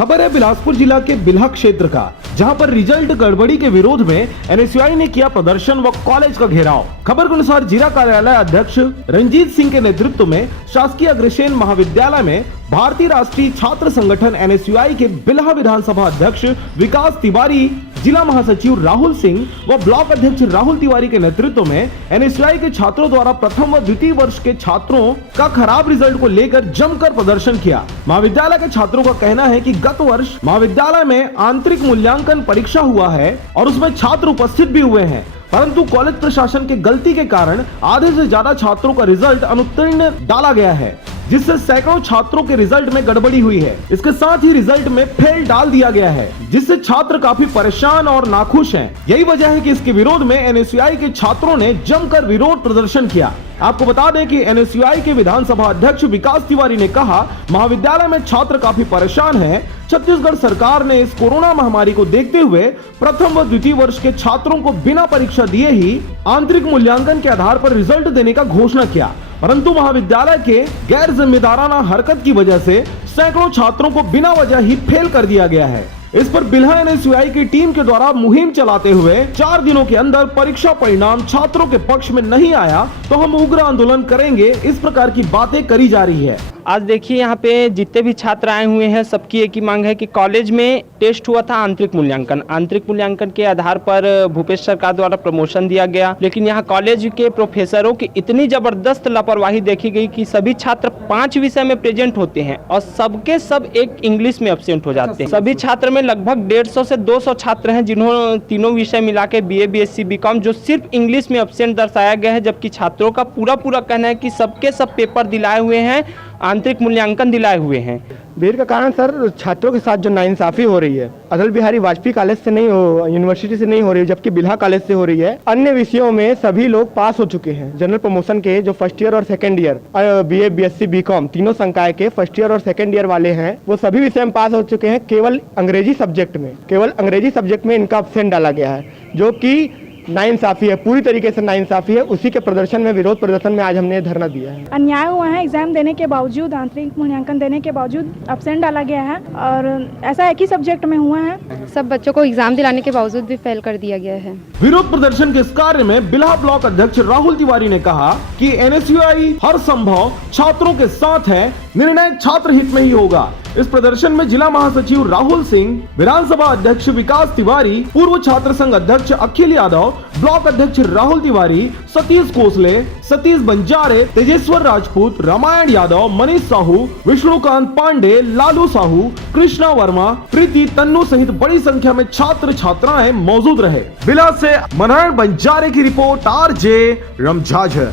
खबर है बिलासपुर जिला के बिल्हा क्षेत्र का, जहां पर रिजल्ट गड़बड़ी के विरोध में एनएसयूआई ने किया प्रदर्शन व कॉलेज का घेराव। खबर के अनुसार जिला कार्यालय अध्यक्ष रंजीत सिंह के नेतृत्व में शासकीय अग्रसेन महाविद्यालय में भारतीय राष्ट्रीय छात्र संगठन एनएसयूआई के बिल्हा विधानसभा अध्यक्ष विकास तिवारी, जिला महासचिव राहुल सिंह व ब्लॉक अध्यक्ष राहुल तिवारी के नेतृत्व में एनएसयूआई के छात्रों द्वारा प्रथम व द्वितीय वर्ष के छात्रों का खराब रिजल्ट को लेकर जमकर प्रदर्शन किया। महाविद्यालय के छात्रों का कहना है कि गत वर्ष महाविद्यालय में आंतरिक मूल्यांकन परीक्षा हुआ है और उसमें छात्र उपस्थित भी हुए हैं, परंतु कॉलेज प्रशासन की गलती के कारण आधे से ज्यादा छात्रों का रिजल्ट अनुत्तीर्ण डाला गया है, जिससे सैकड़ों छात्रों के रिजल्ट में गड़बड़ी हुई है। इसके साथ ही रिजल्ट में फेल डाल दिया गया है, जिससे छात्र काफी परेशान और नाखुश हैं। यही वजह है कि इसके विरोध में एनएसयूआई के छात्रों ने जमकर विरोध प्रदर्शन किया। आपको बता दें कि एनएसयूआई के विधानसभा अध्यक्ष विकास तिवारी ने कहा, महाविद्यालय में छात्र काफी परेशान हैं। छत्तीसगढ़ सरकार ने इस कोरोना महामारी को देखते हुए प्रथम व द्वितीय वर्ष के छात्रों को बिना परीक्षा दिए ही आंतरिक मूल्यांकन के आधार पर रिजल्ट देने का घोषणा किया, परंतु महाविद्यालय के गैर जिम्मेदाराना हरकत की वजह से सैकड़ों छात्रों को बिना वजह ही फेल कर दिया गया है। इस पर बिल्हा एनएसयूआई की टीम के द्वारा मुहिम चलाते हुए 4 दिनों के अंदर परीक्षा परिणाम छात्रों के पक्ष में नहीं आया तो हम उग्र आंदोलन करेंगे, इस प्रकार की बातें करी जा रही है। आज देखिए यहाँ पे जितने भी छात्र आए हुए हैं, सबकी एक ही मांग है कि कॉलेज में टेस्ट हुआ था आंतरिक मूल्यांकन के आधार पर भूपेश सरकार द्वारा प्रमोशन दिया गया, लेकिन यहाँ कॉलेज के प्रोफेसरों की इतनी जबरदस्त लापरवाही देखी गई कि सभी छात्र 5 विषय में प्रेजेंट होते हैं और सबके सब एक इंग्लिश में एब्सेंट हो जाते हैं। सभी छात्र में लगभग 150 से 200 छात्र हैं जिन्होंने तीनों विषय मिला के BA BSc BCom जो सिर्फ इंग्लिश में एब्सेंट दर्शाया गया है, जबकि छात्रों का पूरा कहना है कि सबके सब पेपर दिलाए हुए हैं, आंतरिक मूल्यांकन दिलाए हुए हैं। भीड़ का कारण सर छात्रों के साथ जो नाइंसाफी हो रही है, अटल बिहारी वाजपेयी कॉलेज से नहीं हो, यूनिवर्सिटी से नहीं हो रही है, जबकि बिल्हा कॉलेज से हो रही है। अन्य विषयों में सभी लोग पास हो चुके हैं। जनरल प्रमोशन के जो फर्स्ट ईयर और second year BA BSc BCom तीनों संकाय के फर्स्ट ईयर और सेकंड ईयर वाले हैं, वो सभी विषय में पास हो चुके हैं। केवल अंग्रेजी सब्जेक्ट में इनका एब्सेंट डाला गया है, जो कि नाइंसाफी है, पूरी तरीके से नाइंसाफी है। उसी के प्रदर्शन में, विरोध प्रदर्शन में आज हमने धरना दिया है। अन्याय हुआ है, एग्जाम देने के बावजूद, आंतरिक मूल्यांकन देने के बावजूद एब्सेंट डाला गया है और ऐसा एक ही सब्जेक्ट में हुआ है। सब बच्चों को एग्जाम दिलाने के बावजूद भी फेल कर दिया गया है। विरोध प्रदर्शन के इस कार्य में बिल्हा ब्लॉक अध्यक्ष राहुल तिवारी ने कहा कि एनएसयूआई हर संभव छात्रों के साथ है, निर्णय छात्र हित में ही होगा। इस प्रदर्शन में जिला महासचिव राहुल सिंह, विधानसभा अध्यक्ष विकास तिवारी, पूर्व छात्र संघ अध्यक्ष अखिल यादव, ब्लॉक अध्यक्ष राहुल तिवारी, सतीश कोसले, सतीश बंजारे, तेजेश्वर राजपूत, रामायण यादव, मनीष साहू, विष्णुकांत पांडे, लालू साहू, कृष्णा वर्मा, प्रीति तन्नू सहित बड़ी संख्या में छात्र छात्राएं मौजूद रहे। बिला से मनोहर बंजारे की रिपोर्ट, RJ रमझाझर।